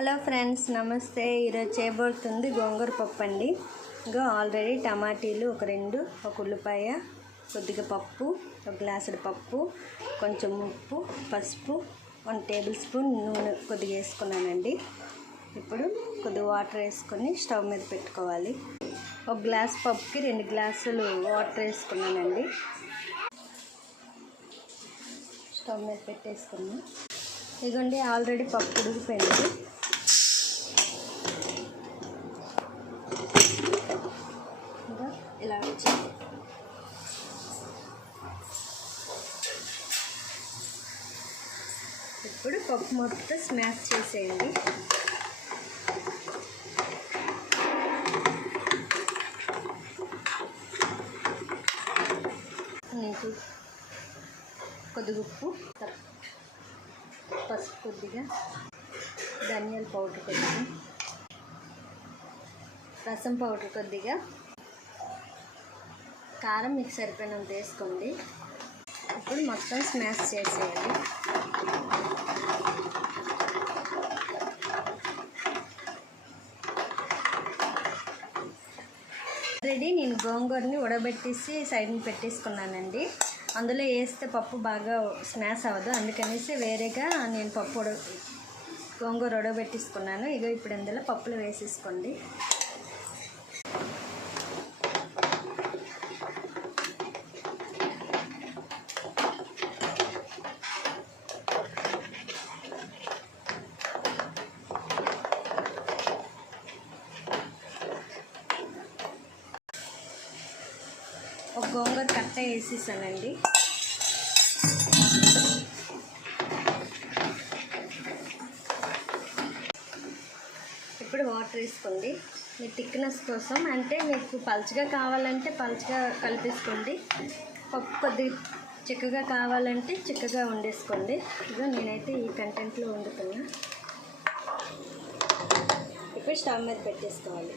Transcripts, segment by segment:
Hello friends, నమస్తే. ఈరోజు చేయబోతుంది గోంగూర పప్పు అండి. ఇంకా ఆల్రెడీ టమాటీలు ఒక 2, ఒక ఉల్లిపాయ, కొద్దిగా పప్పు, ఒక గ్లాసుడు పప్పు, కొంచెం ఉప్పు, పసుపు, 1 టేబుల్ స్పూన్ నూనె కొద్దిగా వేసుకున్నానండి. ఇప్పుడు కొద్దిగా వాటర్ వేసుకొని స్టవ్ మీద పెట్టుకోవాలి. ఒక గ్లాస్ పప్పుకి 2 గ్లాసులు వాటర్ వేసుకున్నానండి. స్టవ్ మీద పెట్టేసుకున్నాను. ఇదిగోండి, ఆల్రెడీ పప్పు ఉడికిపోయింది. ఇలా వచ్చింది. ఇప్పుడు పప్పు మొత్తం స్మాష్ చేసేయండి. కొద్దిగా ఉప్పు, పసుపు కొద్దిగా, ధనియాల పౌడర్ కొద్దిగా, రసం పౌడర్ కొద్దిగా, కారం మీకు సరిపోయినంత వేసుకోండి. ఇప్పుడు మొత్తం స్మాష్ చేసేయాలి. ఆల్రెడీ నేను గోంగూరని ఉడబెట్టేసి సైడ్ని పెట్టేసుకున్నానండి. అందులో వేస్తే పప్పు బాగా స్మాష్ అవ్వదు, అందుకనేసి వేరేగా నేను గోంగూర ఉడబెట్టేసుకున్నాను. ఇప్పుడు ఇందులో పప్పులు వేసేసుకోండి. ఒక గోంగూర కట్ట వేసేసానండి. ఇప్పుడు వాటర్ వేసుకోండి. మీ థిక్నెస్ కోసం, అంటే మీకు పలుచగా కావాలంటే పలుచగా కలిపేసుకోండి, పప్పు కొద్దిగా చిక్కగా కావాలంటే చిక్కగా వండేసుకోండి. ఇదో నేనైతే ఈ కంటెంట్లో వండుతున్నా. ఇప్పుడు స్టవ్ మీద పెట్టేసుకోవాలి.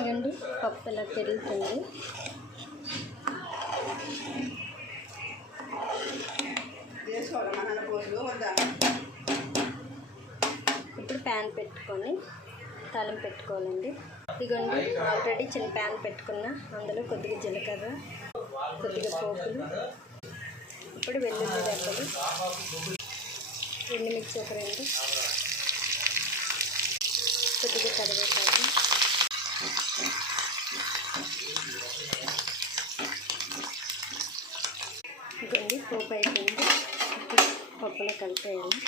ఇదండి పప్పు ఇలా తిరుగుతుంది. ఇప్పుడు ప్యాన్ పెట్టుకొని తాలింపు పెట్టుకోవాలండి. ఇదిగోండి, ఆల్రెడీ చిన్న ప్యాన్ పెట్టుకున్నా. అందులో కొద్దిగా జీలకర్ర, కొద్దిగా పోపులు, ఇప్పుడు వెల్లుల్లి రెబ్బలు, ఎండుమిర్చి ఒక 2, కొద్దిగా కరివేపాకు, ఇదిగోండి పోపు అయిపోయింది. ఇప్పుడు పప్పులో కలిపేయాలి.